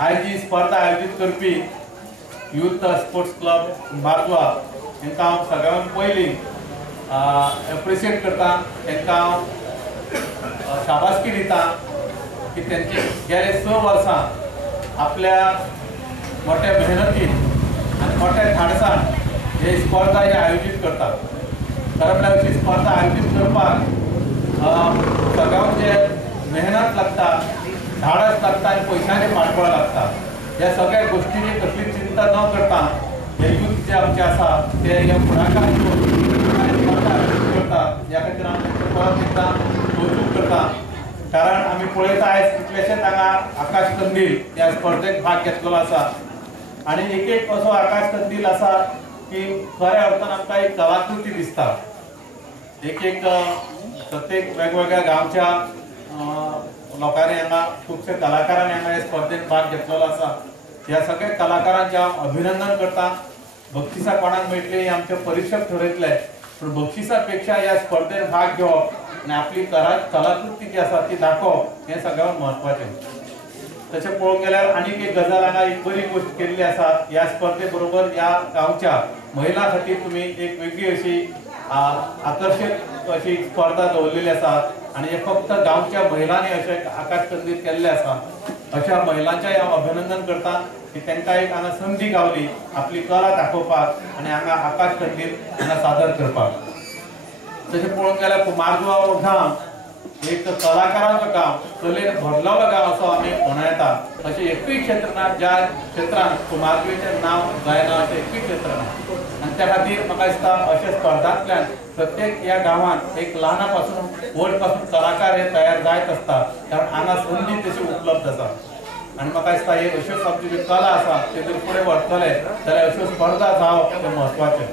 आज जी स्पर्धा आयोजित करपी यूथ स्पोर्ट्स क्लब बारदवा हांकां हांव सगळ्यांत पयलीं एप्रिशिएट करता, तांकां हांव शाबासकी दिता की त्यांची गेले 6 वर्सां आपल्या मोठ्या मेहनतीन आनी मोठ्या धाडसान हे स्पर्धा आयोजित करतात. खरें म्हळ्यार अशी स्पर्धा आयोजित करपाक सगळ्यांक जे मेहनत लागता, धाडस लागता आनी पयशांचें फाटबळ लागता. ह्या सगळ्या गोष्टींची कसली चिंता न करता हे यूथ जे आमचे आसा ते ह्या फुडाकार करता. ह्या खातीर हांव परत एकदां कौतुक करता. कारण आमी पळयता आयज कितलेशेच हांगा आकाश कंदील ह्या स्पर्धेक भाग घेतलेलो आसा आनी एक असो आकाश कंदील आसा की खऱ्या अर्थान आमकां एक कलाकृती दिसता. एक प्रत्येक वेगवेगळ्या गांवच्या लोकांनी हांगा खुबशे कलाकारांनी हांगा ह्या स्पर्धेक भाग घेतलेलो आसा. ह्या सगळ्या कलाकारांचे हांव अभिनंदन करता. बक्षिसां कोणाक मेळटली हे आमचे परीक्षक ठरयतले, पूण बक्षिसा पेक्षा ह्या स्पर्धेत भाग घेवप आनी आपली कलाकृती जी आसा ती दाखोवप हें सगळ्यांत म्हत्वाचें. तशें पळोवंक गेल्यार आनीक एक गजाल हांगा एक बरी गोश्ट केल्ली आसा. ह्या स्पर्धे बरोबर ह्या गांवच्या महिलां खातीर तुमी एक वेगळी अशी आकर्षक अशी स्पर्धा दवरलेली आसा आनी हे फक्त गांवच्या महिलांनी अशें आकाश कंदील केल्लें आसा. अशा महिलांचें हांव अभिनंदन करता की तांकां एक हांगा संदी गावली आपली कला दाखोवपाक आनी हांगा आकाश कंदील हांगा सादर करपाक. तशें पळोवंक गेल्यार कुमारजुवा हो गांव एक कलाकारांचो गांव, कलेन भरलेलो गांव असो आमी म्हणूं येता. अशें एकूय क्षेत्र ना ज्या क्षेत्रांत कुमारजुवेचें नांव जायना अशें एकूय क्षेत्र ना. आनी त्या खातीर म्हाका दिसता अशा स्पर्धांतल्यान प्रत्येक ह्या गांवांत एक ल्हाना पासून व्हड पासून कलाकार हे तयार जायत आसता. कारण हांगा संदी तशी उपलब्ध आसा आनी म्हाका दिसता हे अश्योच आमच्यो ज्यो कला आसा त्यो जर फुडें व्हरतले जाल्यार अश्यो स्पर्धा जावप हें म्हत्वाचें.